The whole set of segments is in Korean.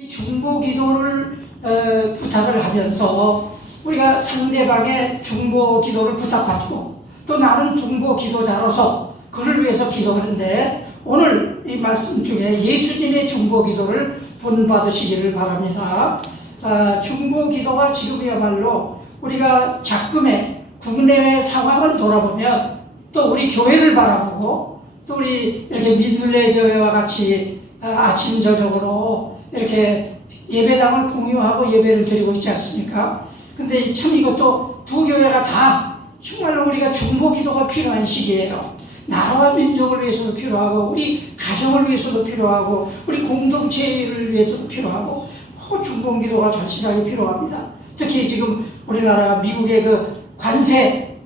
이 중보 기도를 부탁을 하면서 우리가 상대방의 중보 기도를 부탁받고 또 나는 중보 기도자로서 그를 위해서 기도하는데 오늘 이 말씀 중에 예수님의 중보 기도를 본받으시기를 바랍니다. 중보 기도가 지금이야말로 우리가 작금의 국내외 상황을 돌아보면 또 우리 교회를 바라보고 또 우리 이렇게 민들레 교회와 같이 아침 저녁으로 이렇게 예배당을 공유하고 예배를 드리고 있지 않습니까? 근데 참 이것도 두 교회가 다 정말로 우리가 중보 기도가 필요한 시기예요. 나라와 민족을 위해서도 필요하고 우리 가정을 위해서도 필요하고 우리 공동체를 위해서도 필요하고 중보 기도가 절실하게 필요합니다. 특히 지금 우리나라 미국의 그 관세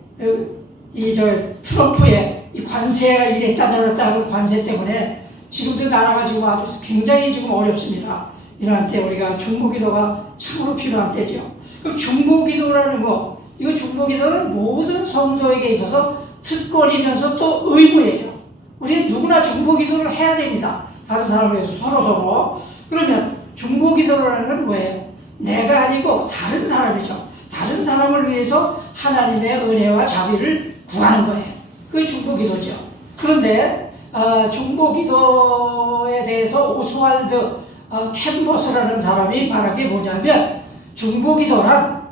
트럼프의 이 관세가 이랬다 저랬다 하는 관세 때문에 지금도 나라가 지금 아주 굉장히 지금 어렵습니다. 이러한 때 우리가 중보기도가 참으로 필요한 때죠. 그럼 중보기도라는 거, 이거 중보기도는 모든 성도에게 있어서 특권이면서 또 의무예요. 우리는 누구나 중보기도를 해야 됩니다. 다른 사람을 위해서 서로. 그러면 중보기도라는 건 뭐예요? 내가 아니고 다른 사람이죠. 다른 사람을 위해서 하나님의 은혜와 자비를 구하는 거예요. 그게 중보기도죠. 그런데 중보기도에 대해서 오스왈드 캠버스라는 사람이 말한 게 뭐냐면 중보기도란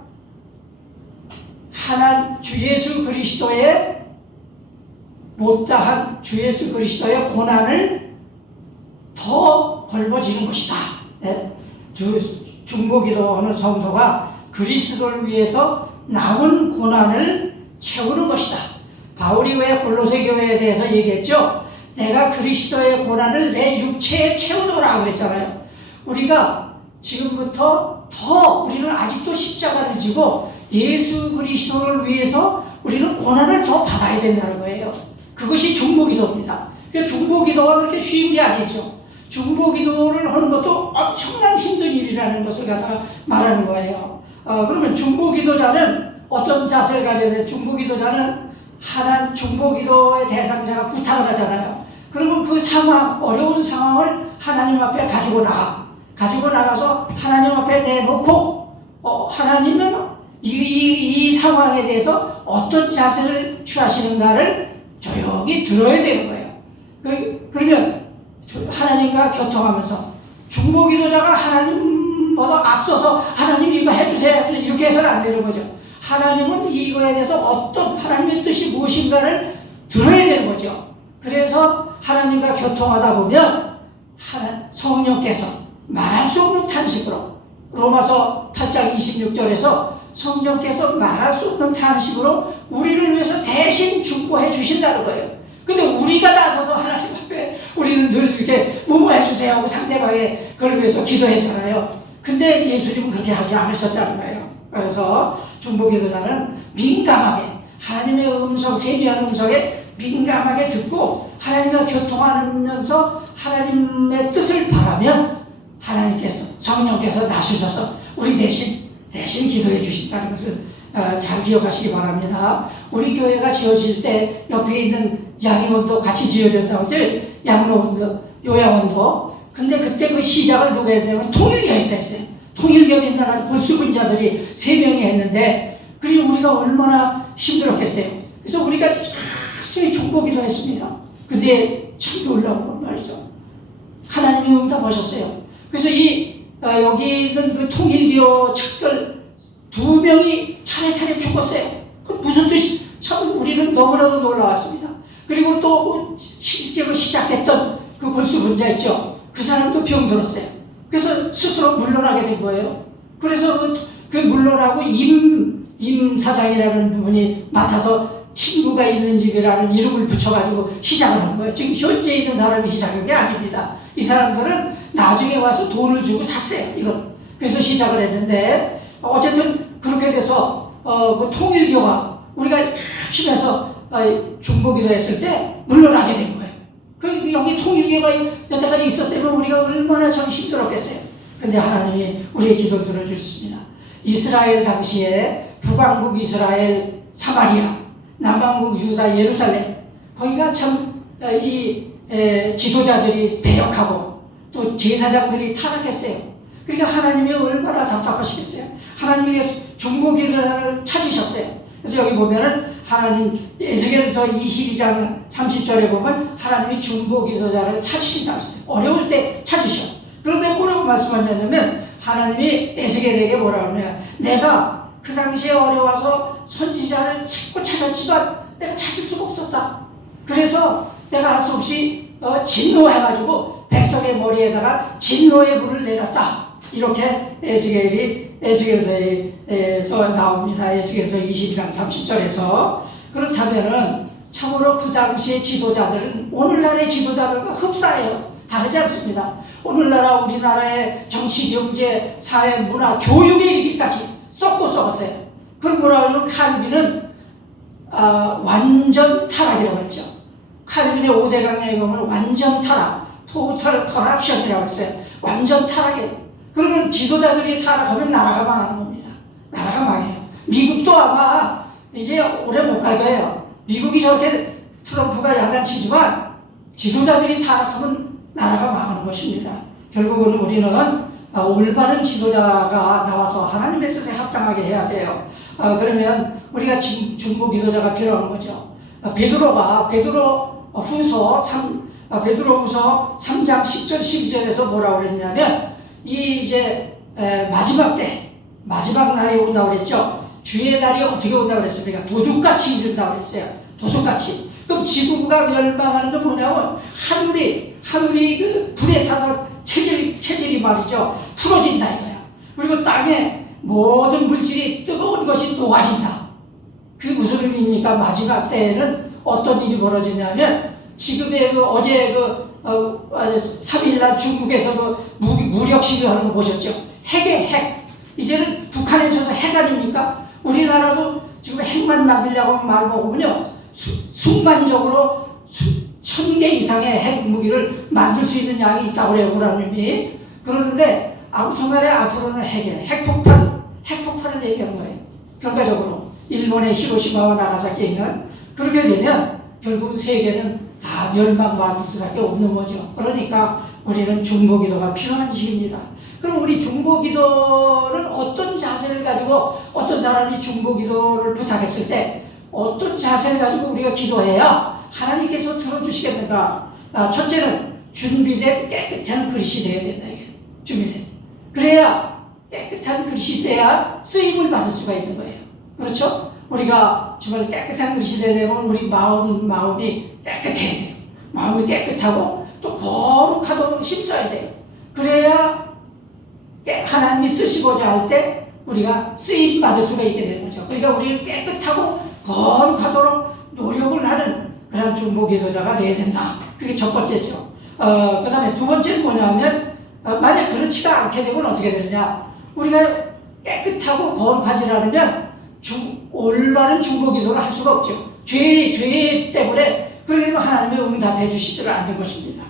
주 예수 그리스도의 못다한 주 예수 그리스도의 고난을 더 걸머지는 것이다. 네? 중보기도하는 성도가 그리스도를 위해서 남은 고난을 채우는 것이다. 바울이 왜 골로새 교회에 대해서 얘기했죠? 내가 그리스도의 고난을 내 육체에 채우노라 그랬잖아요. 우리가 지금부터 더 우리는 아직도 십자가를 지고 예수 그리스도를 위해서 우리는 고난을 더 받아야 된다는 거예요. 그것이 중보기도입니다. 중보기도가 그렇게 쉬운 게 아니죠. 중보기도를 하는 것도 엄청난 힘든 일이라는 것을 갖다가 말하는 거예요. 그러면 중보기도자는 어떤 자세를 가져야 돼요? 중보기도자는 중보기도의 대상자가 부탁을 하잖아요. 그러면 그 상황, 어려운 상황을 하나님 앞에 가지고 나가서 하나님 앞에 내놓고 하나님은 이 상황에 대해서 어떤 자세를 취하시는가를 조용히 들어야 되는 거예요. 그러면 하나님과 교통하면서 중보기도자가 하나님보다 앞서서 하나님 이거 해주세요 이렇게 해서는 안 되는 거죠. 하나님은 이거에 대해서 어떤 하나님의 뜻이 무엇인가를 들어야 되는 거죠. 그래서 하나님과 교통하다 보면 성령께서 말할 수 없는 탄식으로 로마서 8장 26절에서 성령께서 말할 수 없는 탄식으로 우리를 위해서 대신 중보해 주신다는 거예요. 근데 우리가 나서서 하나님 앞에 우리는 늘 이렇게 뭐해 주세요 하고 상대방의 그걸 위해서 기도했잖아요. 근데 예수님은 그렇게 하지 않으셨다는 거예요. 그래서 중보기도자는 민감하게 하나님의 음성, 세미한 음성에 민감하게 듣고 하나님과 교통하면서 하나님의 뜻을 바라면 하나님께서 성령께서 나서셔서 우리 대신 기도해 주신다는 것을 잘 기억하시기 바랍니다. 우리 교회가 지어질 때 옆에 있는 양이원도 같이 지어졌다고 하죠. 양로원도, 요양원도. 근데 그때 그 시작을 누가 했냐면 통일교에서 했어요. 통일교민단한 골수분자들이 3명이 했는데 그리고 우리가 얼마나 힘들었겠어요. 그래서 우리가 열심히 중보기도 했습니다. 근데 참 놀라운 건 말이죠. 하나님이 응답하셨어요. 그래서 여기 있는 그 통일교 측들 2명이 차례차례 죽었어요. 그 무슨 뜻이 참 우리는 너무나도 놀라웠습니다. 그리고 또 실제로 시작했던 그 골수분자 있죠. 그 사람도 병들었어요. 그래서 스스로 물러나게 된 거예요. 그래서 그 물러나고 임 사장이라는 분이 맡아서 친구가 있는 집이라는 이름을 붙여가지고 시작을 한 거예요. 지금 현재 있는 사람이 시작한 게 아닙니다. 이 사람들은 나중에 와서 돈을 주고 샀어요. 이걸. 그래서 시작을 했는데 어쨌든 그렇게 돼서 그 통일교가 우리가 열심히 해서 중보기도 했을 때 물러나게 된 거예요. 여기 통일교가 여태까지 있었다면 우리가 얼마나 참 힘들었겠어요. 근데 하나님이 우리의 기도를 들어주셨습니다. 이스라엘 당시에 북왕국 이스라엘 사마리아, 남왕국 유다 예루살렘 거기가 참 이 지도자들이 배역하고 또 제사장들이 타락했어요. 그러니까 하나님이 얼마나 답답하시겠어요. 하나님이 중보기도자를 찾으셨어요. 그래서 여기 보면은 하나님 에스겔서 22장 30절에 보면 하나님이 중보기도자를 찾으신다고 했어요. 어려울 때 찾으셔. 그런데 뭐라고 말씀하셨냐면 하나님이 에스겔에게 뭐라고 하냐, 내가 그 당시에 어려워서 선지자를 찾고 찾았지만 내가 찾을 수가 없었다. 그래서 내가 할 수 없이 진노해가지고 백성의 머리에다가 진노의 불을 내렸다. 이렇게 에스겔서에서 나옵니다. 에스겔서 22장 30절에서. 그렇다면은 참으로 그 당시의 지도자들은 오늘날의 지도자들과 흡사해요. 다르지 않습니다. 오늘나라 우리나라의 정치, 경제, 사회, 문화, 교육에 이르기까지 썩고 썩었어요. 그럼 뭐라 그러면 칼빈은 완전 타락이라고 했죠. 칼빈의 5대 강령에 보면 완전 타락, 토탈 커럽션이라고 했어요. 완전 타락이에요. 그러면 지도자들이 타락하면 나라가 망하는 겁니다. 나라가 망해요. 미국도 아마 이제 오래 못 갈 거예요. 미국이 저렇게 트럼프가 야단치지만 지도자들이 타락하면 나라가 망하는 것입니다. 결국은 우리는 올바른 지도자가 나와서 하나님의 뜻에 합당하게 해야 돼요. 그러면 우리가 중보기도자가 필요한 거죠. 베드로 후서 3장 10절 12절에서 뭐라고 그랬냐면 이제 마지막 때, 마지막 날이 온다고 그랬죠. 주의 날이 어떻게 온다고 그랬습니까? 도둑같이 이른다고 그랬어요. 도둑같이. 그럼 지구가 멸망하는 건 뭐냐면 하늘이 그 불에 타서 체질이 말이죠. 풀어진다 이거야. 그리고 땅에 모든 물질이 뜨거운 것이 녹아진다. 그게 무슨 의미입니까? 마지막 때에는 어떤 일이 벌어지냐면 지금의 어제 3일날 중국에서 무력 시위하는 거 보셨죠? 핵. 이제는 북한에서도 핵 아닙니까? 우리나라도 지금 핵만 만들려고 말 먹으면요. 순간적으로 1000개 이상의 핵무기를 만들 수 있는 양이 있다고 그래요, 우라늄이. 그러는데 아무튼 간에 앞으로는 핵폭탄을 얘기하는 거예요. 결과적으로. 일본의 히로시마와 나가사키에 있는. 그렇게 되면 결국 세계는 다 멸망받을 수밖에 없는 거죠. 그러니까 우리는 중보기도가 필요한 시기입니다. 그럼 우리 중보기도는 어떤 자세를 가지고 어떤 사람이 중보기도를 부탁했을 때 어떤 자세를 가지고 우리가 기도해야 하나님께서 들어주시겠는가? 첫째는 준비된 깨끗한 그릇이 되어야 된다. 준비된. 그래야 깨끗한 그릇이 돼야 쓰임을 받을 수가 있는 거예요. 그렇죠? 우리가 정말 깨끗한 그릇이 되려면 우리 마음이 깨끗해야 돼요. 마음이 깨끗하고 또 거룩하도록 힘써야 돼요. 그래야 하나님이 쓰시고자 할 때 우리가 쓰임 받을 수가 있게 되는 거죠. 그러니까 우리는 깨끗하고 거룩하도록 노력을 하는 그런 중보기도자가 되어야 된다. 그게 첫 번째죠. 그 다음에 두 번째는 뭐냐면 만약 그렇지가 않게 되면 어떻게 되느냐. 우리가 깨끗하고 거룩하지 않으면 올바른 중보기도를 할 수가 없죠. 죄 때문에 그러면 하나님이 응답해 주시지를 않는 것입니다.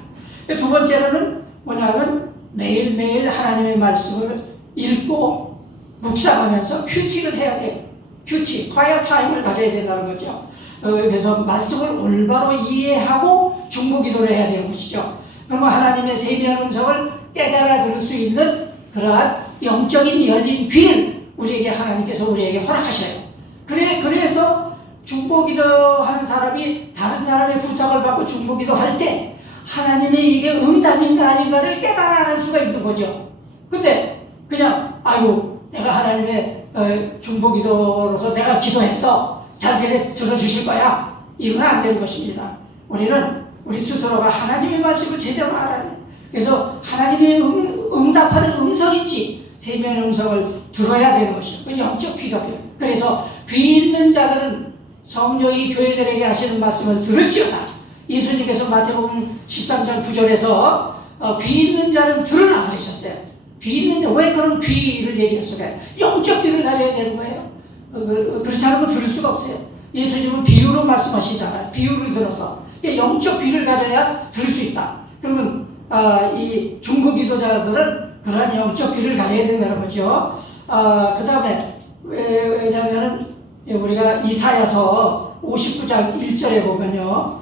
두 번째로는 뭐냐면 매일매일 하나님의 말씀을 읽고 묵상하면서 큐티를 해야 돼요. 큐티, 콰이어 타임을 가져야 된다는 거죠. 그래서 말씀을 올바로 이해하고 중보기도를 해야 되는 것이죠. 그러면 하나님의 세미한 음성을 깨달아 들을 수 있는 그러한 영적인 열린 귀를 하나님께서 우리에게 허락하셔요. 그래서 중보기도하는 사람이 다른 사람의 부탁을 받고 중보기도할 때 하나님의 이게 응답인가 아닌가를 깨달아낼 수가 있는 거죠. 근데 그냥 내가 하나님의 중보기도로서 내가 기도했어. 잘 들어주실 거야. 이건 안 되는 것입니다. 우리는 우리 스스로가 하나님의 말씀을 제대로 알아야 돼요. 그래서 하나님의 응답하는 음성인지 세미한 음성을 들어야 되는 것이죠. 영적 귀가 필요해요. 그래서 귀 있는 자들은 성령이 교회들에게 하시는 말씀을 들을지어다. 예수님께서 마태복음 13장 9절에서 귀 있는 자는 들으라 그러셨어요. 귀 있는 자, 왜 그런 귀를 얘기했을까요? 영적 귀를 가져야 되는 거예요. 그렇지 않으면 들을 수가 없어요. 예수님은 비유로 말씀하시잖아요. 비유를 들어서 영적 귀를 가져야 들을 수 있다. 그러면 이 중보기도자들은 그러한 영적 귀를 가져야 된다는 거죠. 그 다음에 왜냐하면 우리가 이사야서 59장 1절에 보면요.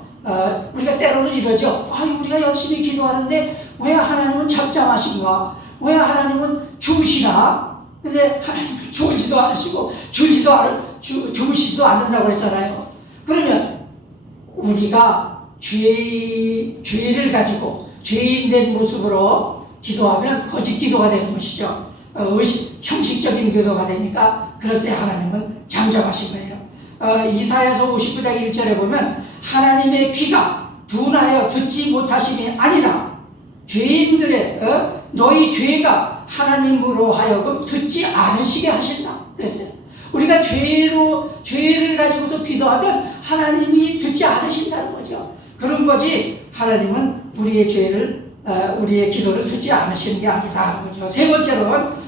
우리가 때로는 이러죠. 우리가 열심히 기도하는데 왜 하나님은 잠잠하신가? 왜 하나님은 주시나? 근데 하나님은 주지도 않으시고 주시지도 않는다고 했잖아요. 그러면 우리가 죄를 가지고 죄인된 모습으로 기도하면 거짓 기도가 되는 것이죠. 형식적인 기도가 되니까 그럴 때 하나님은 잠잠하신 거예요. 이사야서 59장 1절에 보면 하나님의 귀가 둔하여 듣지 못하심이 아니라 죄인들의 너희 죄가 하나님으로 하여금 듣지 않으시게 하신다 그랬어요. 우리가 죄를 가지고서 기도하면 하나님이 듣지 않으신다는 거죠. 그런 거지 하나님은 우리의 기도를 듣지 않으시는 게 아니다 그죠. 세 번째로는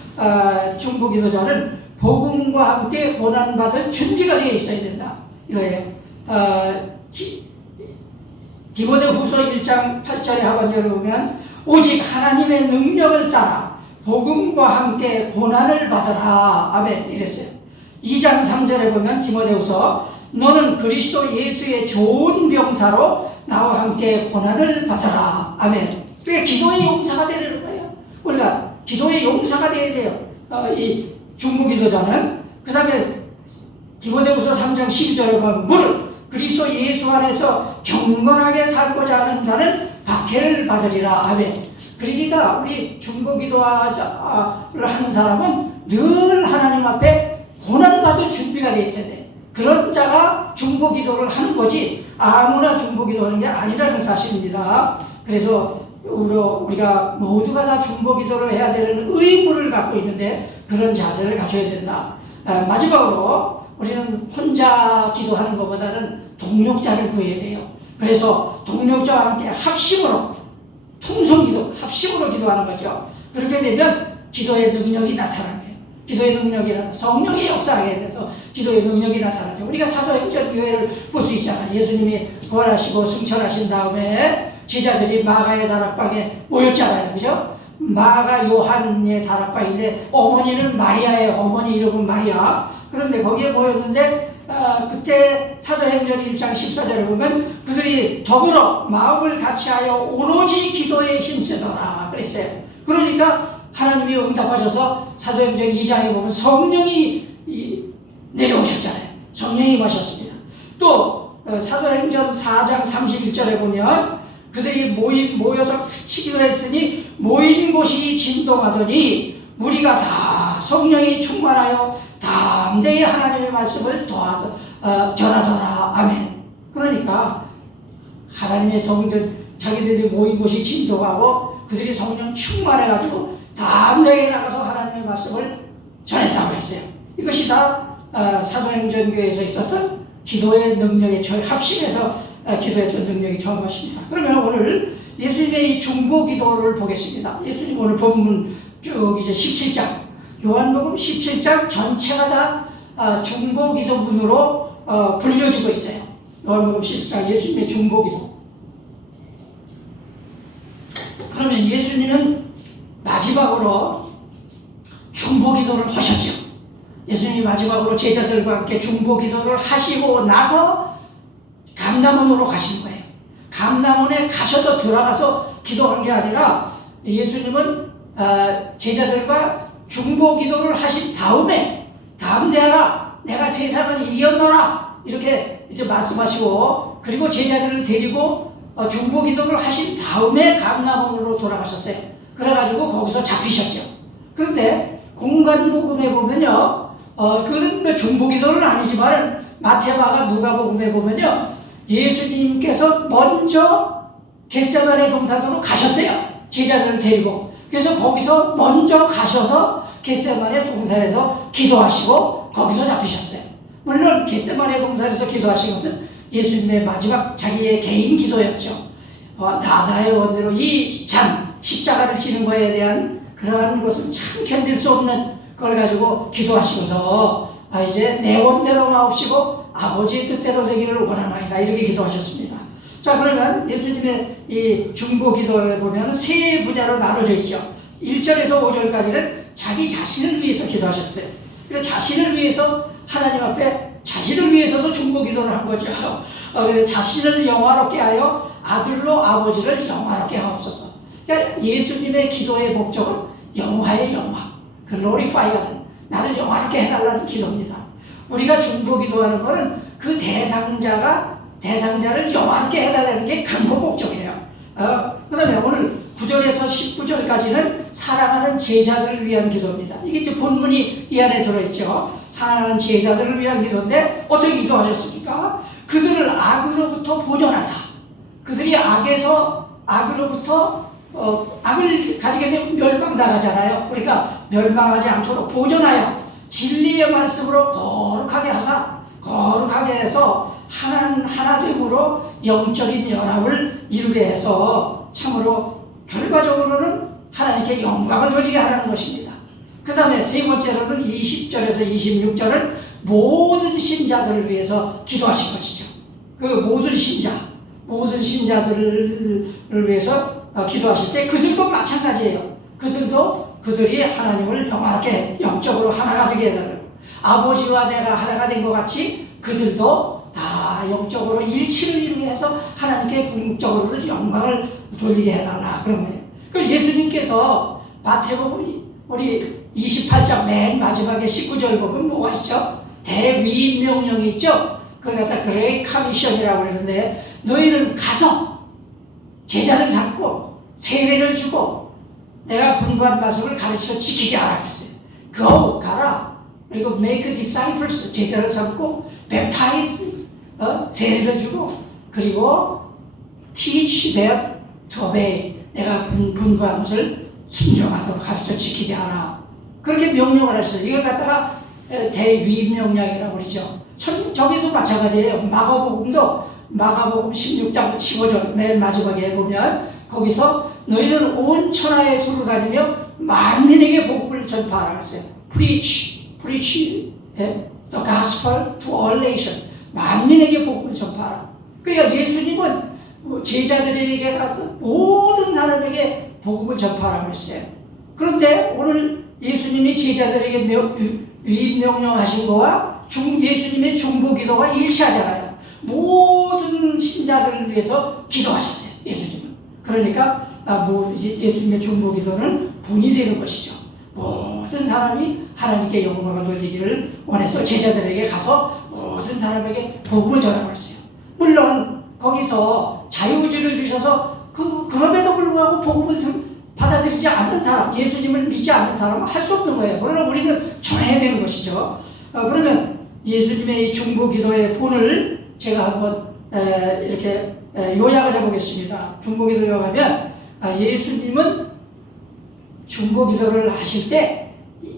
중보기도자는 복음과 함께 고난받을 준비가 되어 있어야 된다 이거예요. 디모데후서 1장 8절의 하반절을 보면 오직 하나님의 능력을 따라 복음과 함께 고난을 받으라 아멘 이랬어요. 2장 3절에 보면 디모데후서 너는 그리스도 예수의 좋은 병사로 나와 함께 고난을 받으라 아멘. 그게 기도의 용사가 되는 거예요. 우리가 기도의 용사가 되어야 돼요. 이 중보기도자는. 그 다음에 디모데후서 3장 12절에 보면 무릇 그리스도 예수 안에서 경건하게 살고자 하는 자는 박해를 받으리라 아멘. 그러니까 우리 중보기도를 하는 사람은 늘 하나님 앞에 고난받을 준비가 되어 있어야 돼. 그런 자가 중보기도를 하는 거지 아무나 중보기도하는 게 아니라는 사실입니다. 그래서 우리가 모두가 다 중보기도를 해야 되는 의무를 갖고 있는데 그런 자세를 가져야 된다. 마지막으로 우리는 혼자 기도하는 것보다는 동력자를 구해야 돼요. 그래서 동력자와 함께 합심으로 통성기도, 합심으로 기도하는 거죠. 그렇게 되면 기도의 능력이 나타나요. 기도의 능력이 나타나 성령의 역사하게 돼서 기도의 능력이 나타나죠. 우리가 사도행전 교회를 볼 수 있잖아요. 예수님이 부활하시고 승천하신 다음에 제자들이 마가의 다락방에 모였잖아요. 그죠? 마가 요한의 다락방인데 어머니는 마리아예요. 어머니 이름은 마리아. 그런데 거기에 모였는데 그때 사도행전 1장 14절에 보면 그들이 더불어 마음을 같이하여 오로지 기도에 힘쓰더라 그랬어요. 그러니까 하나님이 응답하셔서 사도행전 2장에 보면 성령이 내려오셨잖아요. 성령이 임하셨습니다. 또 사도행전 4장 31절에 보면 그들이 모여서 치기로 했더니 모인 곳이 진동하더니 무리가 다 성령이 충만하여 담대히 하나님의 말씀을 전하더라 아멘. 그러니까 하나님의 성전 자기들이 모인 곳이 진동하고 그들이 성령 충만해가지고 담대히 나가서 하나님의 말씀을 전했다고 했어요. 이것이 다 사도행전 교회에서 있었던 기도의 능력에 합심해서 기도했던 능력이 좋은 것입니다. 그러면 오늘 예수님의 이 중보기도를 보겠습니다. 예수님 오늘 본문 쭉 이제 17장 요한복음 17장 전체가 다 중보기도문으로 불려지고 있어요. 요한복음 17장 예수님의 중보기도. 그러면 예수님은 마지막으로 중보기도를 하셨죠. 예수님이 마지막으로 제자들과 함께 중보기도를 하시고 나서 감람원으로 가신 거예요. 감람원에 가셔도 들어가서 기도한 게 아니라 예수님은 제자들과 중보기도를 하신 다음에 담대하라 내가 세상을 이겼노라 이렇게 이제 말씀하시고 그리고 제자들을 데리고 중보기도를 하신 다음에 감람원으로 돌아가셨어요. 그래가지고 거기서 잡히셨죠. 그런데 공간복음에 보면요 그런 중보기도는 아니지만 마태마가 누가복음에 보면요 예수님께서 먼저 겟세마네 동산으로 가셨어요. 제자들을 데리고. 그래서 거기서 먼저 가셔서 겟세마네 동산에서 기도하시고 거기서 잡히셨어요. 물론 겟세마네 동산에서 기도하신 것은 예수님의 마지막 자기의 개인 기도였죠. 나의 원대로 이 참 십자가를 지는 거에 대한 그러한 것은 참 견딜 수 없는 그걸 가지고 기도하시면서 이제 내 원대로 마옵시고 아버지의 뜻대로 되기를 원하나이다 이렇게 기도하셨습니다. 자 그러면 예수님의 이 중보기도에 보면 세 분야로 나눠져 있죠. 1절에서 5절까지는 자기 자신을 위해서 기도하셨어요. 그래서 자신을 위해서 하나님 앞에 자신을 위해서도 중보기도를 한 거죠. 자신을 영화롭게 하여 아들로 아버지를 영화롭게 하옵소서. 그러니까 예수님의 기도의 목적은 영화의 영화, 글로리파이가 된, 나를 영화롭게 해달라는 기도입니다. 우리가 중보기도하는 것은 그 대상자를 영화롭게 해달라는 게 근본 목적이에요. 그 다음에 오늘 9절에서 19절까지는 사랑하는 제자들을 위한 기도입니다. 이게 이제 본문이 이 안에 들어있죠. 사랑하는 제자들을 위한 기도인데 어떻게 기도하셨습니까? 그들을 악으로부터 보존하사, 그들이 악으로부터 악을 가지게 되면 멸망당하잖아요. 그러니까 멸망하지 않도록 보존하여 진리의 말씀으로 거룩하게 하사, 거룩하게 해서 하나됨으로 영적인 연합을 이루게 해서 참으로 결과적으로는 하나님께 영광을 돌리게 하라는 것입니다. 그 다음에 세 번째로는 20절에서 26절은 모든 신자들을 위해서 기도하신 것이죠. 그 모든 신자들을 위해서 기도하실 때 그들도 마찬가지예요. 그들이 하나님을 영화롭게 영적으로 하나가 되게 해달라고. 아버지와 내가 하나가 된 것 같이 그들도 다 영적으로 일치를 이루게 해서 하나님께 궁극적으로 영광을 돌리게 해달라 그런 거예요. 그래서 예수님께서 마태복음 우리 28장 맨 마지막에 19절 보면 뭐가 있죠? 대위임 명령이 있죠? 그걸 갖다 그레이 카미션이라고 그러는데, 너희는 가서 제자를 잡고 세례를 주고 내가 분부한 말씀을 가르쳐 지키게 하라 그랬어요. Go, 가라. 그리고 make disciples, 제자를 잡고 baptize, 세례를 주고, 그리고 teach them to obey, 내가 분부한 것을 순종하도록 가르쳐 지키게 하라. 그렇게 명령을 했어요. 이걸 갖다가 대위임명령이라고 그러죠. 저기도 마찬가지예요. 마가복음 16장 15절 맨 마지막에 보면 거기서 너희는 온 천하에 두루 다니며 만민에게 복음을 전파하라 그랬어요. Preach the gospel to all nations. 만민에게 복음을 전파하라. 그러니까 예수님은 제자들에게 가서 모든 사람에게 복음을 전파하라고 했어요. 그런데 오늘 예수님이 제자들에게 위임 명령하신 거와 예수님의 중보기도가 일치하잖아요. 모든 신자들을 위해서 기도하셨어요. 예수님은. 그러니까 예수님의 중보기도는 본이 되는 것이죠. 모든 사람이 하나님께 영광을 돌리기를 원해서 제자들에게 가서 모든 사람에게 복음을 전하고 있어요. 물론 거기서 자유의지를 주셔서 그럼에도 불구하고 복음을 받아들이지 않는 사람, 예수님을 믿지 않는 사람은 할 수 없는 거예요. 그러나 우리는 전해야 되는 것이죠. 그러면 예수님의 이 중보기도의 본을 제가 한번 이렇게 요약을 해보겠습니다. 중보기도 요약하면 예수님은 중보기도를 하실 때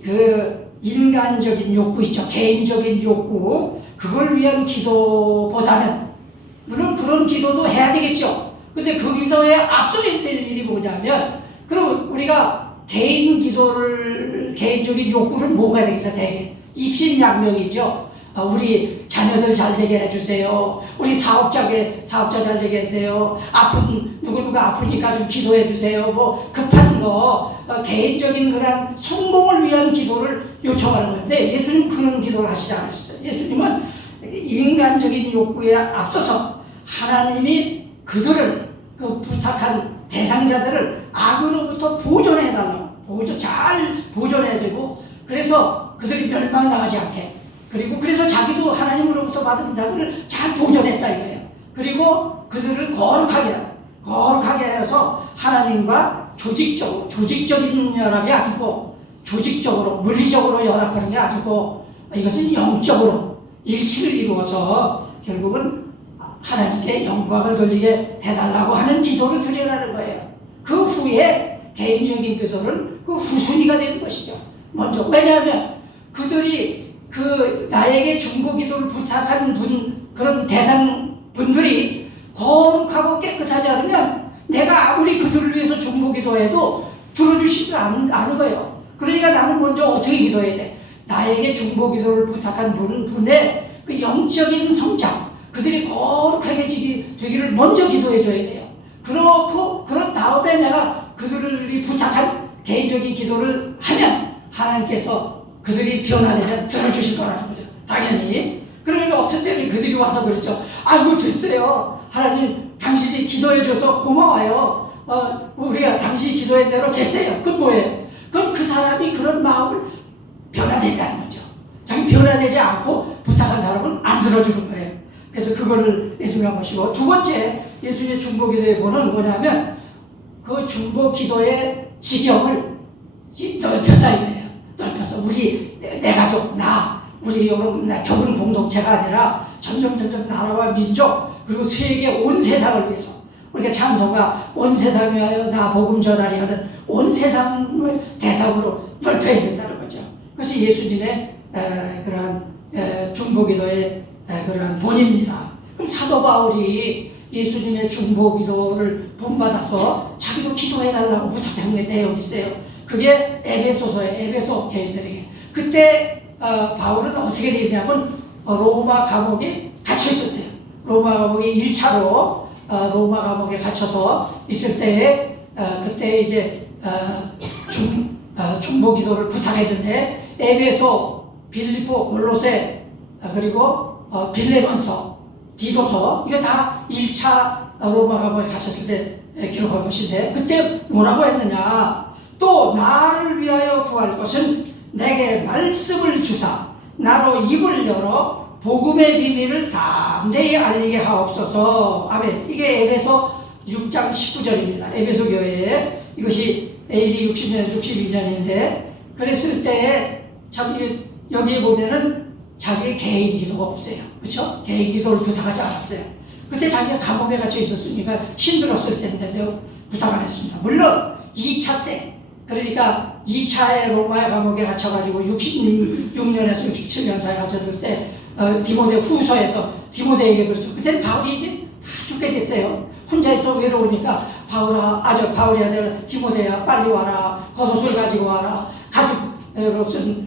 그 인간적인 욕구 있죠. 개인적인 욕구, 그걸 위한 기도보다는, 물론 그런 기도도 해야 되겠죠. 근데 그 기도에 앞서야 될 일이 뭐냐면, 그럼 우리가 개인적인 욕구를 뭐가 되겠어? 대개 입신양명이죠. 우리 자녀들 잘 되게 해주세요. 우리 사업자 잘 되게 해주세요. 누구누가 아프니까 좀 기도해 주세요. 뭐 급한 거, 개인적인 그런 성공을 위한 기도를 요청하는 건데, 예수님 그런 기도를 하시지 않으셨어요. 예수님은 인간적인 욕구에 앞서서 하나님이 그들을 부탁한 대상자들을 악으로부터 보존해달라고, 잘 보존해야 되고, 그래서 그들이 멸망당하지 않게, 그리고 그래서 자기도 하나님으로부터 받은 자들을 잘 보존했다 이거예요. 그리고 그들을 거룩하게 해서 하나님과 조직적인 연합이 아니고, 물리적으로 연합하는 게 아니고, 이것은 영적으로 일치를 이루어서 결국은 하나님께 영광을 돌리게 해달라고 하는 기도를 드리라는 거예요. 그 후에 개인적인 기도는 그 후순위가 되는 것이죠. 먼저. 왜냐하면 그들이 나에게 중보기도를 부탁하는 그런 분들이 거룩하고 깨끗하지 않으면 내가 아무리 그들을 위해서 중보기도해도 들어주시지 않은 거예요. 그러니까 나는 먼저 어떻게 기도해야 돼? 나에게 중보기도를 부탁한 분의 그 영적인 성장, 그들이 거룩하게 되기를 먼저 기도해줘야 돼요. 그런 다음에 내가 그들이 부탁한 개인적인 기도를 하면 하나님께서 그들이 변화되면 들어주실 거라는 거죠. 당연히. 그러니까 어떤 때는 그들이 와서 그랬죠. 아이고 됐어요. 하나님 당신이 기도해줘서 고마워요. 우리가 당신이 기도한 대로 됐어요. 그건 뭐예요? 그럼 그 사람이 그런 마음을 변화된다는 거죠. 자기 변화되지 않고 부탁한 사람은 안 들어주는 거예요. 그래서 그거를 예수님이 보시고, 두 번째 예수님의 중보기도의 본은 뭐냐면 그 중보기도의 지경을 넓혔다 이거예요. 넓혀서 우리 내 가족, 우리 여러분 좁은 공동체가 아니라 점점 나라와 민족 그리고 세계 온 세상을 위해서 우리가 찬송가 온 세상을 위하여 나 복음 전하리 하는 온 세상을 대상으로 넓혀야 된다는 거죠. 그것이 예수님의 그러한 중보기도의 그러한 본입니다. 그럼 사도 바울이 예수님의 중보기도를 본받아서 자기도 기도해달라고 부탁한 내용이 있어요. 그게 에베소서의 에베소 교인들에게. 그때 바울은 어떻게 되냐면 로마 감옥에 갇혀 있었어요. 로마 감옥에 1차로 로마 감옥에 갇혀서 있을 때에 그때 이제 중보기도를 부탁했는데 에베소, 빌립보, 골로새 그리고 빌레몬서, 디도서 이거 다 1차 로마 감옥에 갇혔을 때 기록한 것인데 그때 뭐라고 했느냐. 또 나를 위하여 구할 것은 내게 말씀을 주사 나로 입을 열어 복음의 비밀을 담대히 알리게 하옵소서. 아멘. 이게 에베소 6장 19절입니다. 에베소 교회에 이것이 AD 60년, 62년인데 그랬을 때에 참 여기에 보면은 자기의 개인 기도가 없어요. 그렇죠? 개인 기도를 부탁하지 않았어요. 그때 자기가 감옥에 갇혀 있었으니까 힘들었을 텐데 부탁 안 했습니다. 물론 2차 때 그러니까 2차에 로마의 감옥에 갇혀가지고 66년에서 67년 사이에 갇혔을 때 디모데 후서에서 디모데에게 그렇죠. 그때는 바울이 이제 다 죽게 됐어요. 혼자 있어 외로우니까 바울이 아니라 디모데야 빨리 와라. 겉옷을 가지고 와라.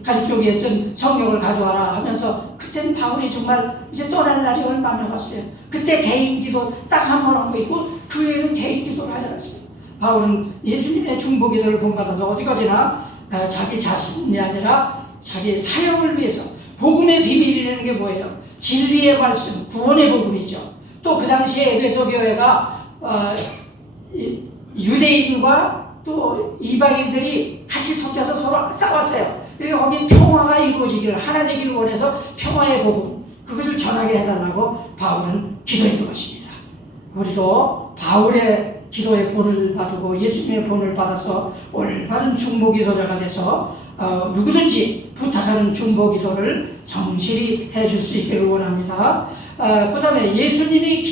가죽종이에 쓴 성경을 가져와라 하면서 그때는 바울이 정말 이제 떠날 날이 얼마 남았어요. 그때 개인 기도 딱 한 번 하고 있고 그 외에는 개인 기도를 하지 않았어요. 바울은 예수님의 중보기도를 본받아서 어디까지나 자기 자신이 아니라 자기 사역을 위해서 복음의 비밀이라는 게 뭐예요? 진리의 말씀, 구원의 복음이죠. 또 그 당시에 에베소 교회가 유대인과 또 이방인들이 같이 섞여서 서로 싸웠어요. 그러니까 거기 평화가 이루어지기를 하나 되기를 원해서 평화의 복음 그것을 전하게 해달라고 바울은 기도했던 것입니다. 우리도 바울의 기도의 본을 받고 예수님의 본을 받아서 올바른 중보기도자가 돼서 누구든지 부탁하는 중보기도를 성실히 해줄 수 있기를 원합니다. 그 다음에 예수님의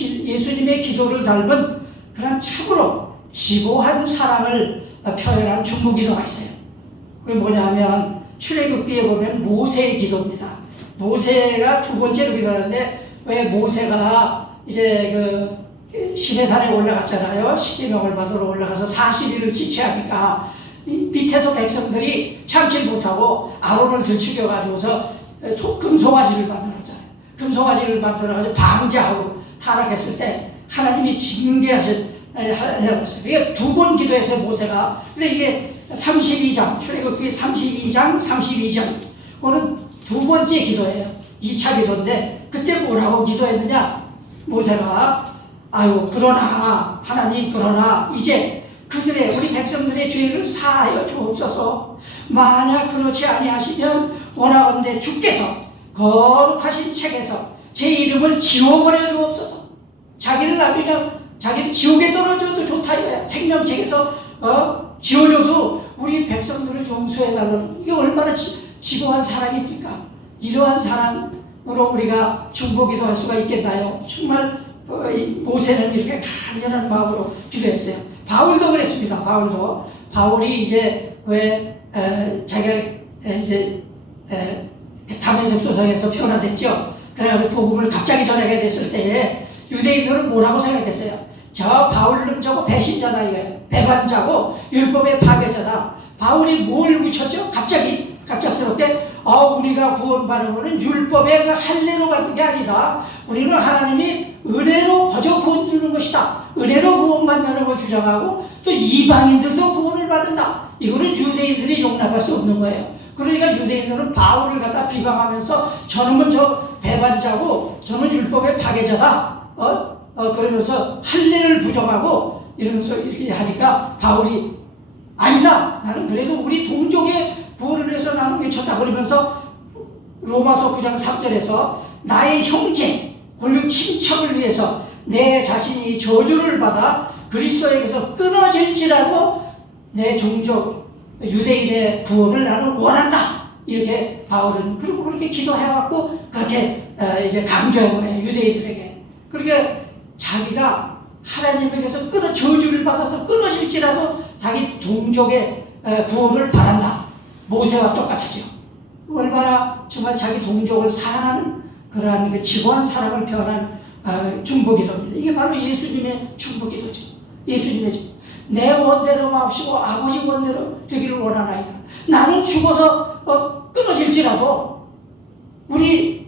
기도를 닮은 그런 참으로 지고한 사랑을 표현한 중보기도가 있어요. 그게 뭐냐면 출애굽기에 보면 모세의 기도입니다. 모세가 두 번째로 기도하는데 왜 모세가 이제 그 시내산에 올라갔잖아요. 십계명을 받으러 올라가서 40일을 지체하니까 밑에서 백성들이 참지 못하고 아론을 들추겨가지고서 금송아지를 만들었잖아요. 금송아지를 만들어가지고 방자하고 타락했을 때 하나님이 징계하셨어요. 이게 두 번 기도했어요, 모세가. 근데 이게 32장, 출애굽기 32장, 32절. 그거는 두 번째 기도예요. 2차 기도인데, 그때 뭐라고 기도했느냐? 모세가, 그러나, 하나님, 그러나, 이제 그들의, 우리 백성들의 죄를 사하여 주옵소서. 만약 그렇지 아니하시면, 원하건대 주께서 거룩하신 책에서 제 이름을 지워버려 주옵소서. 자기는 지옥에 떨어져도 좋다 이거야. 생명책에서 지워줘도 우리 백성들을 용서해달라는 이게 얼마나 지고한 사랑입니까? 이러한 사랑으로 우리가 중보기도 할 수가 있겠나요? 정말 모세는 이렇게 간절한 마음으로 기도했어요. 바울도 그랬습니다. 바울이 이제 왜 자기가 이제 다메섹 소상에서 변화됐죠. 그래가지고 복음을 갑자기 전하게 됐을 때에 유대인들은 뭐라고 생각했어요? 저 바울은 저거 배신자다 이거예요. 배반자고 율법의 파괴자다. 바울이 뭘 묻혔죠? 갑작스럽게 우리가 구원받는 것은 율법의 그 할례로 받는 게 아니다. 우리는 하나님이 은혜로 거저 구원 주는 것이다. 은혜로 구원받는 걸 주장하고 또 이방인들도 구원을 받는다. 이거는 유대인들이 용납할 수 없는 거예요. 그러니까 유대인들은 바울을 갖다 비방하면서 저는 저 배반자고 저는 율법의 파괴자다. 그러면서 할례를 부정하고 이러면서 이렇게 하니까 바울이 아니다. 나는 그래도 우리 동족의 부활을 위해서 나는 외쳤다. 그러면서 로마서 9장 3절에서 나의 형제, 골육 친척을 위해서 내 자신이 저주를 받아 그리스도에게서 끊어질지라도 내 종족 유대인의 구원을 나는 원한다. 이렇게 바울은 그리고 그렇게 기도해왔고 그렇게 이제 강조한 거예요. 유대인들에게. 그러니까 자기가 하나님에게서 저주를 받아서 끊어질지라도 자기 동족의 구원을 바란다. 모세와 똑같았죠. 얼마나 정말 자기 동족을 사랑하는 그러한 그 지고한 사랑을 표현한 중보기도입니다. 이게 바로 예수님의 중보기도죠. 예수님의 중보. 내 원대로 마옵시고 아버지 원대로 되기를 원하나이다. 나는 죽어서 끊어질지라도 우리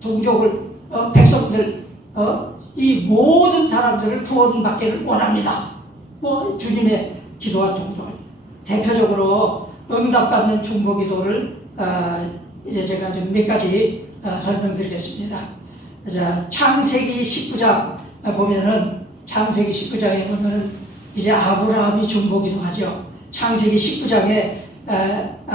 동족을 백성들 이 모든 사람들을 구원받기를 원합니다. 주님의 기도와 동조입니다. 대표적으로 응답받는 중보기도를 이제 제가 좀 몇 가지 설명드리겠습니다. 자, 창세기 19장 보면은 창세기 19장에 보면은 이제 아브라함이 중보기도 하죠. 창세기 19장에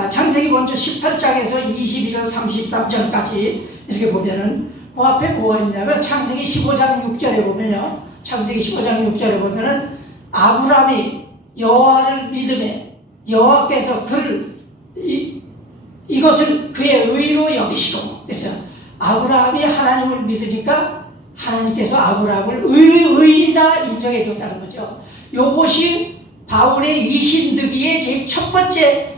창세기 먼저 18장에서 22절 33절까지 이렇게 보면은 그 앞에 뭐가 있냐면 창세기 15장 6절에 보면요. 창세기 15장 6절에 보면은 아브라함이 여호와를 믿음에 여호와께서 그를 이것을 그의 의로 여기시고 그래서 아브라함이 하나님을 믿으니까 하나님께서 아브라함을 의인이다 인정해 줬다는 거죠. 이것이 바울의 이신득이의 제일 첫 번째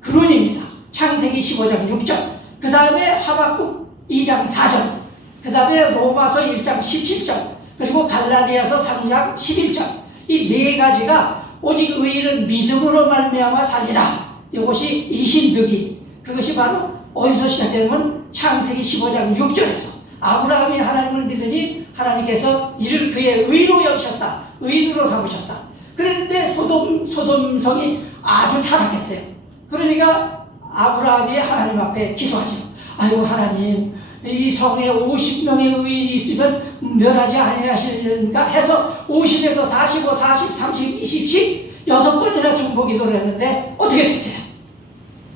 근원입니다. 창세기 15장 6절 그 다음에 하박국 2장 4절 그 다음에 로마서 1장 17절 그리고 갈라디아서 3장 11절 이 네 가지가 오직 의인은 믿음으로 말미암아 살리라. 이것이 이신득이 그것이 바로 어디서 시작되면 창세기 15장 6절에서 아브라함이 하나님을 믿으니 하나님께서 이를 그의 의로 여기셨다. 의인으로 삼으셨다. 그런데 소돔성이 아주 타락했어요. 그러니까 아브라함이 하나님 앞에 기도하죠. 아이고 하나님 이 성에 50명의 의인이 있으면 멸하지 아니하시려니까 해서 50에서 45, 40, 30, 20, 6번이나 중보기도를 했는데 어떻게 됐어요?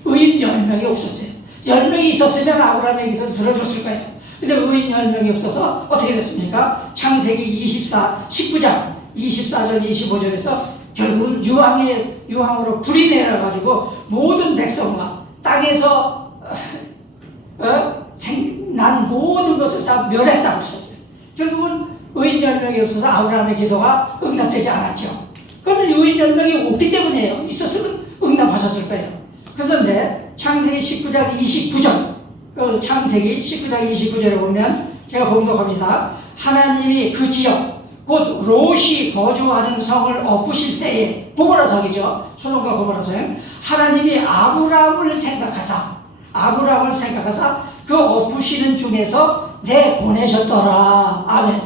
의인 10명이 없었어요. 10명이 있었으면 아브라함의 기도를 들어줬을 거예요. 근데 의인 10명이 없어서 어떻게 됐습니까? 창세기 19장 24절 25절에서 결국은 유황으로 불이 내려가지고 모든 백성과 땅에서 난 모든 것을 다 멸했다고 썼어요. 결국은 의인 10명이 없어서 아브라함의 기도가 응답되지 않았죠. 그러면 의인 10명이 없기 때문이에요. 있었으면 응답하셨을 거예요. 그런데 창세기 19장 29절 창세기 19장 29절에 보면 제가 봉독합니다. 하나님이 그 지역 곧 롯이 거주하는 성을 엎으실 때에 고모라 성이죠. 소돔과 고모라 성 하나님이 아브라함을 생각하사 그 엎으시는 중에서 내보내셨더라. 아멘.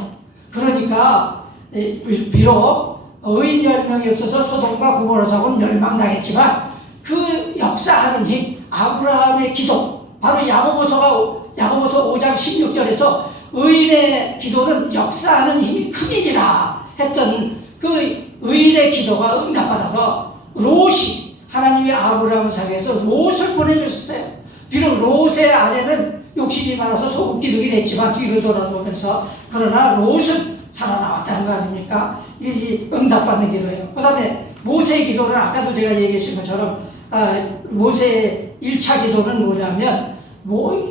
그러니까 비록 의인 10명이 없어서 소돔과 고모라 성은 멸망당했지만 그 역사하는 힘 아브라함의 기도 바로 야고보서 5장 16절에서 의인의 기도는 역사하는 힘이 크니라 했던 그 의인의 기도가 응답받아서 롯이 하나님이 아브라함을 사귀어서 롯을 보내주셨어요. 비록 롯의 아내는 욕심이 많아서 소금기둥이 됐지만 뒤로 돌아보면서 그러나 롯은 살아나왔다는 거 아닙니까? 이 응답받는 기도예요. 그 다음에 모세의 기도는 아까도 제가 얘기했던 것처럼 모세의 1차 기도는 뭐냐면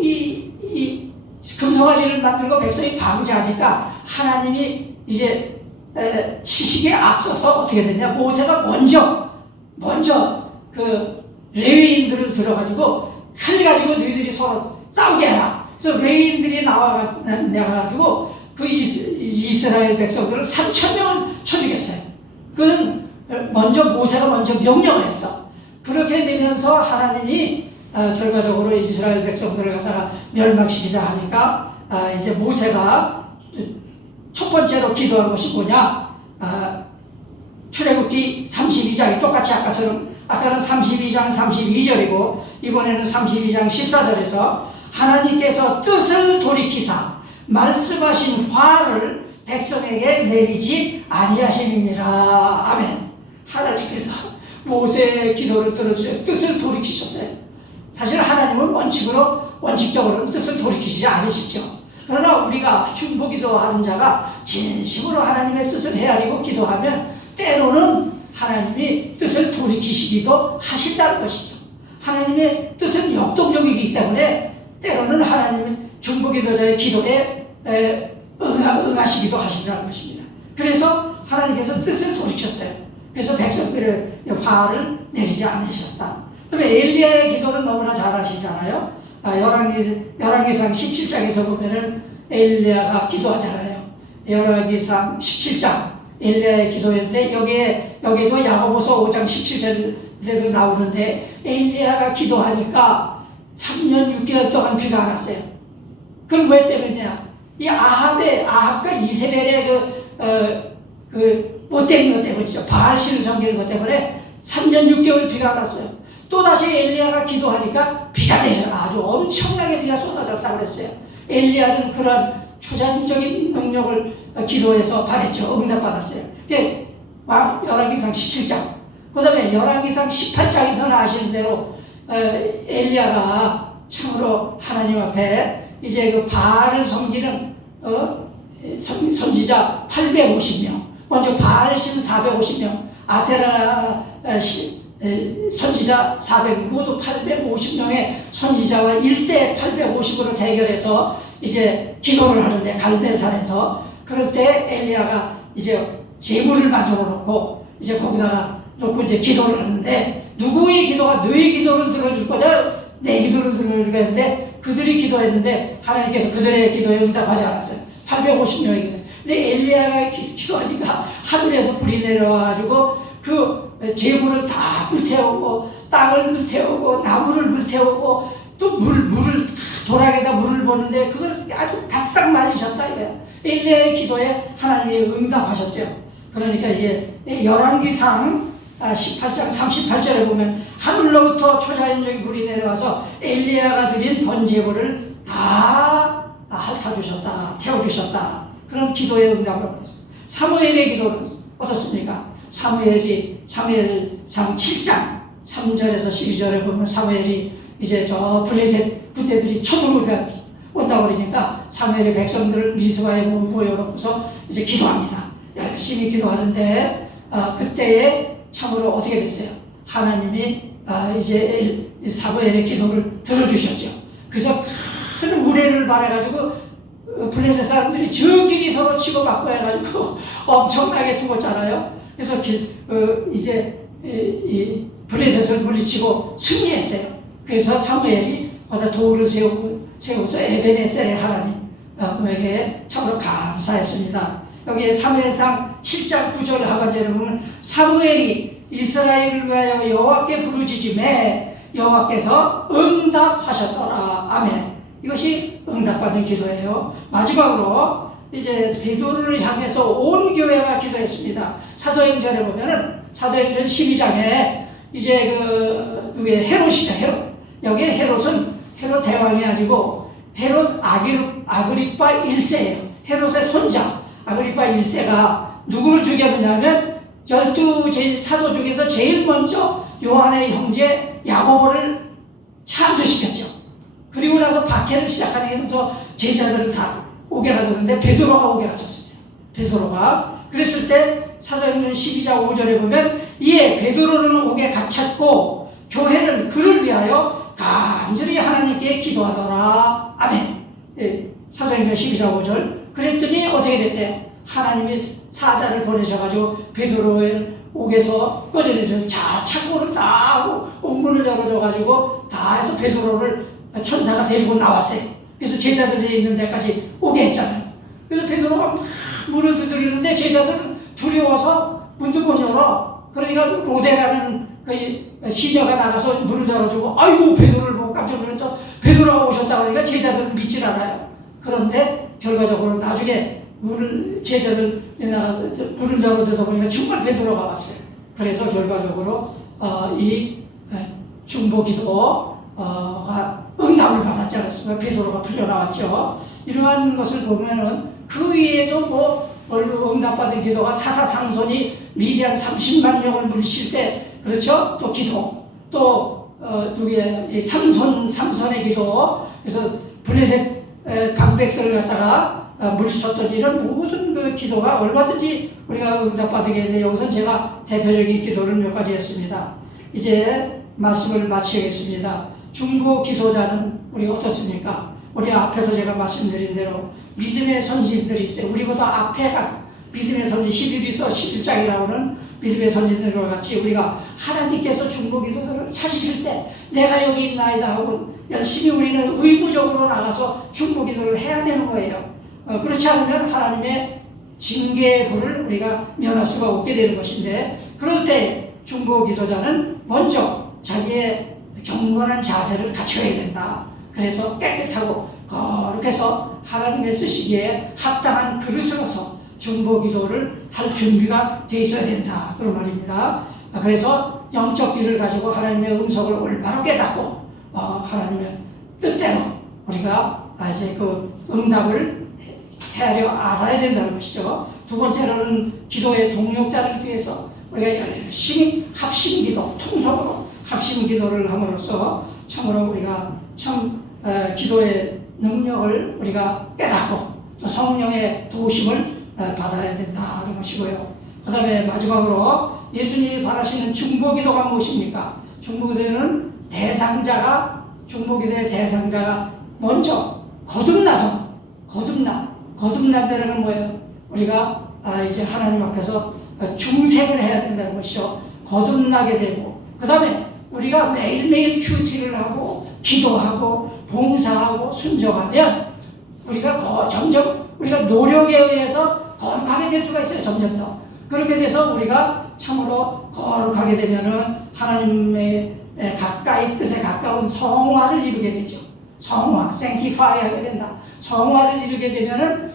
이 금송아지를 만들고 백성이 방지하니까 하나님이 이제 지식에 앞서서 어떻게 됐냐 모세가 먼저 그 레위인들을 들어가지고 칼 가지고 너희들이 서로 싸우게 해라. 그래서 레위인들이 나와가지고 그 이스라엘 백성들을 3,000명을 쳐 죽였어요. 그는 모세가 먼저 명령을 했어. 그렇게 되면서 하나님이 결과적으로 이스라엘 백성들을 갖다가 멸망시키자 하니까 이제 모세가 첫 번째로 기도한 것이 뭐냐? 출애굽기 32장이 똑같이 아까는 32장 32절이고 이번에는 32장 14절에서 하나님께서 뜻을 돌이키사 말씀하신 화를 백성에게 내리지 아니하시니라. 아멘. 하나님께서 모세의 기도를 들어주세요. 뜻을 돌이키셨어요. 사실 하나님은 원칙적으로 뜻을 돌이키시지 않으시죠. 그러나 우리가 중보기도 하는 자가 진심으로 하나님의 뜻을 헤아리고 기도하면 때로는 하나님이 뜻을 돌이키시기도 하신다는 것이죠. 하나님의 뜻은 역동적이기 때문에 때로는 하나님은 중보기도자의 기도에 응하시기도 하신다는 것입니다. 그래서 하나님께서 뜻을 돌이켰어요. 그래서 백성들의 화를 내리지 않으셨다. 그다음에 엘리야의 기도는 너무나 잘 아시잖아요. 열왕기상 17장에서 보면은 엘리야가 기도하잖아요. 열왕기상 17장 엘리야의 기도였는데 여기도 야고보서 5장 17절에도 나오는데 엘리야가 기도하니까 3년 6개월 동안 비가 안 왔어요. 그럼 왜 때문이냐? 이 아합과 이세벨의 못된 것 때문이죠. 바알신을 섬기는 것 때문에 3년 6개월 비가 안 왔어요. 또다시 엘리야가 기도하니까 비가 내려 아주 엄청나게 비가 쏟아졌다고 그랬어요. 엘리야는 그런 초자연적인 능력을 기도해서 받았죠. 응답받았어요. 열왕기상 17장. 그 다음에 열왕기상 18장에서는 아시는 대로 엘리야가 참으로 하나님 앞에 이제 그 바알을 섬기는 선지자 850명, 먼저 바알신 450명, 아세라 선지자 400, 모두 850명의 선지자와 1대 850으로 대결해서 이제 기도를 하는데 갈멜산에서 그럴 때 엘리야가 이제 제물을 만들어 놓고 이제 거기다가 놓고 이제 기도를 하는데 누구의 기도가 너의 기도를 들어줄 거냐 내 기도를 들어줄 거였는데 그들이 기도했는데 하나님께서 그들의 기도에 응답하지 않았어요. 850명이거든요. 근데 엘리야가 기도하니까 하늘에서 불이 내려와가지고 그 제물을 다 불태우고 땅을 불태우고 나무를 불태우고 또 물을 도락에다 물을 보는데 그걸 아주 바싹 말리셨다 이거예요. 엘리야의 기도에 하나님이 응답하셨죠. 그러니까 이게 열왕기상 18장 38절에 보면 하늘로부터 초자연적인 불이 내려와서 엘리야가 드린 번제물을 다 핥아주셨다, 태워주셨다. 그런 기도의 응답을 받았습니다. 사무엘의 기도는 어떻습니까? 사무엘상 7장 3절에서 12절에 보면 사무엘이 이제 저 블레셋 부대들이 쳐들어오니까 온다고 그러니까 사무엘의 백성들을 미스바에 모여놓고서 이제 기도합니다. 열심히 기도하는데 그때에 참으로 어떻게 됐어요? 하나님이 이제 사무엘의 기도를 들어주셨죠. 그래서 큰 우레를 말해가지고 블레셋 사람들이 저끼리 서로 치고받고 해가지고 엄청나게 죽었잖아요. 그래서 이제 이 블레셋을 물리치고 승리했어요. 그래서 사무엘이 거기다 돌을 세우고서 에베네셀의 하나님에게 참으로 감사했습니다. 여기에 사무엘상 7장 9절 하반절에 보면 사무엘이 이스라엘을 위하여 여호와께 부르짖음에 여호와께서 응답하셨더라. 아멘. 이것이 응답받은 기도예요. 마지막으로 이제 베드로를 향해서 온 교회가 기도했습니다. 사도행전에 보면은 사도행전 12장에 이제 그게 헤롯이죠. 헤롯. 여기에 헤롯은 헤롯 대왕이 아니고 헤롯 아그리파 1세예요. 헤롯의 손자 아그리파 1세가 누구를 죽였느냐면 12 사도 중에서 제일 먼저 요한의 형제 야고보를 참수시켰죠. 그리고 나서 박해를 시작하면서 제자들을 다 오게 놔뒀는데 베드로가 오게 놔뒀습니다. 베드로가 그랬을 때 사도행전 12장 5절에 보면 이에 베드로는 옥에 갇혔고 교회는 그를 위하여 간절히 하나님께 기도하더라. 아멘. 예, 사도행전 12장 5절. 그랬더니 어떻게 됐어요? 하나님이 사자를 보내셔가지고 베드로의 옥에서 꺼져내서 창고를 다 하고 옥문을 열어줘가지고 다 해서 베드로를 천사가 데리고 나왔어요. 그래서 제자들이 있는 데까지 오게 했잖아요. 그래서 베드로가 막 문을 두드리는데 제자들은 두려워서 문도 못 열어. 그러니까 로데라는 그 시녀가 나가서 문을 열어주고 아이고 베드로를 보고 깜짝 놀라서 베드로가 오셨다고 하니까 제자들은 믿질 않아요. 그런데 결과적으로 나중에 제자들 문을 열어주다 보니까 정말 베드로가 왔어요. 그래서 결과적으로 이 중보기도가 응답을 받았지 않았습니까? 베드로가 풀려나왔죠. 이러한 것을 보면은 그 위에도 뭐 응답받은 기도가 사사삼손이 미디안 30만 명을 물리칠 때 그렇죠? 또 기도, 또 누구의 삼손의 기도, 그래서 블레셋 방백들을 갖다가 물리쳤던 이런 모든 그 기도가 얼마든지 우리가 응답받게 되는데, 여기서 제가 대표적인 기도를 몇 가지 했습니다. 이제 말씀을 마치겠습니다. 중보 기도자는 우리 어떻습니까? 우리 앞에서 제가 말씀드린 대로 믿음의 선진들이 있어요. 우리보다 앞에 가 믿음의 선진, 11위서 11장이라고는 믿음의 선진들과 같이 우리가 하나님께서 중보 기도들을 찾으실 때 내가 여기 있나이다 하고 열심히 우리는 의무적으로 나가서 중보 기도를 해야 되는 거예요. 그렇지 않으면 하나님의 징계의 불을 우리가 면할 수가 없게 되는 것인데, 그럴 때 중보 기도자는 먼저 자기의 경건한 자세를 갖춰야 된다. 그래서 깨끗하고 거룩해서 하나님의 쓰시기에 합당한 그릇으로서 중보 기도를 할 준비가 돼 있어야 된다, 그런 말입니다. 그래서 영적 귀를 가지고 하나님의 음성을 올바로 깨닫고 하나님의 뜻대로 우리가 이제 그 응답을 헤아려 알아야 된다는 것이죠. 두 번째로는 기도의 동력자를 위해서 우리가 열심히 합심기도, 통성으로 합심기도를 함으로써 참으로 우리가 참 기도의 능력을 우리가 깨닫고 또 성령의 도우심을 받아야 된다는 것이고요. 그 다음에 마지막으로 예수님이 바라시는 중보기도가 무엇입니까? 중보기도는 중보기도의 대상자가 먼저 거듭난다는 뭐예요? 우리가 이제 하나님 앞에서 중생을 해야 된다는 것이죠. 거듭나게 되고, 그 다음에 우리가 매일매일 큐티를 하고 기도하고 봉사하고 순종하면 우리가 점점 우리가 노력에 의해서 거룩하게 될 수가 있어요. 점점 더 그렇게 돼서 우리가 참으로 거룩하게 되면은 하나님의 가까이 뜻에 가까운 성화를 이루게 되죠. 성화, sanctify 하게 된다. 성화를 이루게 되면은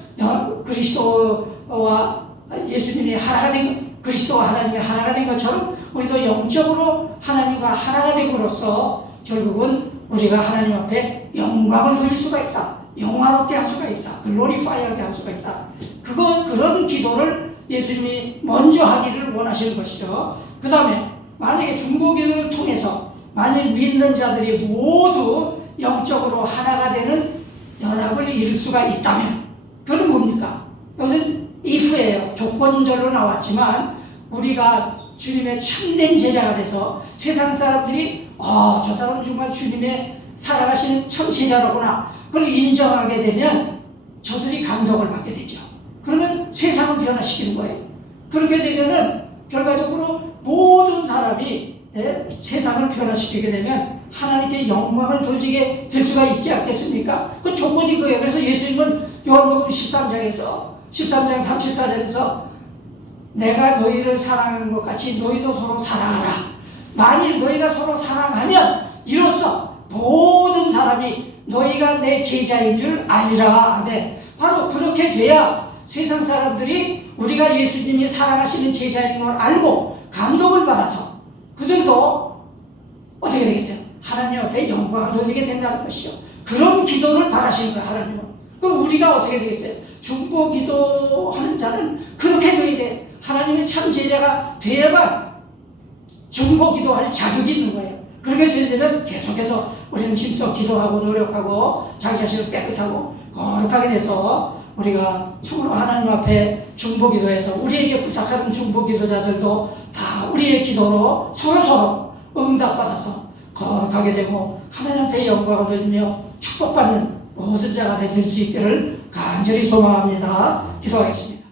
그리스도와 예수님이 하나가 된, 그리스도와 하나님이 하나가 된 것처럼 우리도 영적으로 하나님과 하나가 됨으로써 결국은 우리가 하나님 앞에 영광을 돌릴 수가 있다. 영화롭게 할 수가 있다. 글로리파이하게 할 수가 있다. 그런 기도를 예수님이 먼저 하기를 원하시는 것이죠. 그 다음에 만약에 중보 기도를 통해서 만일 믿는 자들이 모두 영적으로 하나가 되는 연합을 이룰 수가 있다면, 그건 뭡니까? 여기서는 if예요. 조건절로 나왔지만 우리가 주님의 참된 제자가 돼서 세상 사람들이 저 사람은 정말 주님의 살아가시는 참 제자로구나, 그걸 인정하게 되면 저들이 감동을 받게 되죠. 그러면 세상을 변화시키는 거예요. 그렇게 되면은 결과적으로 모든 사람이 세상을 변화시키게 되면 하나님께 영광을 돌리게 될 수가 있지 않겠습니까? 그 조건이 그예요. 그래서 예수님은 요한복음 13장 34절에서 내가 너희를 사랑하는 것 같이 너희도 서로 사랑하라. 만일 너희가 서로 사랑하면 이로써 모든 사람이 너희가 내 제자인 줄 아니라. 아멘. 바로 그렇게 돼야 세상 사람들이 우리가 예수님이 사랑하시는 제자인 걸 알고 감동을 받아서 그들도 어떻게 되겠어요? 하나님 앞에 영광을 돌리게 된다는 것이죠. 그런 기도를 바라시는 거예요, 하나님은. 그럼 우리가 어떻게 되겠어요? 중보 기도하는 자는 그렇게 돼야 돼. 하나님의 참 제자가 돼야만 중보 기도할 자격이 있는 거예요. 그렇게 되려면 계속해서 우리는 힘써 기도하고 노력하고 자기 자신을 깨끗하고 거룩하게 돼서 우리가 참으로 하나님 앞에 중보 기도해서 우리에게 부탁하는 중보 기도자들도 다 우리의 기도로 서로서로 응답받아서 거룩하게 되고 하나님 앞에 영광을 돌리며 축복받는 모든 자가 될 수 있기를 간절히 소망합니다. 기도하겠습니다.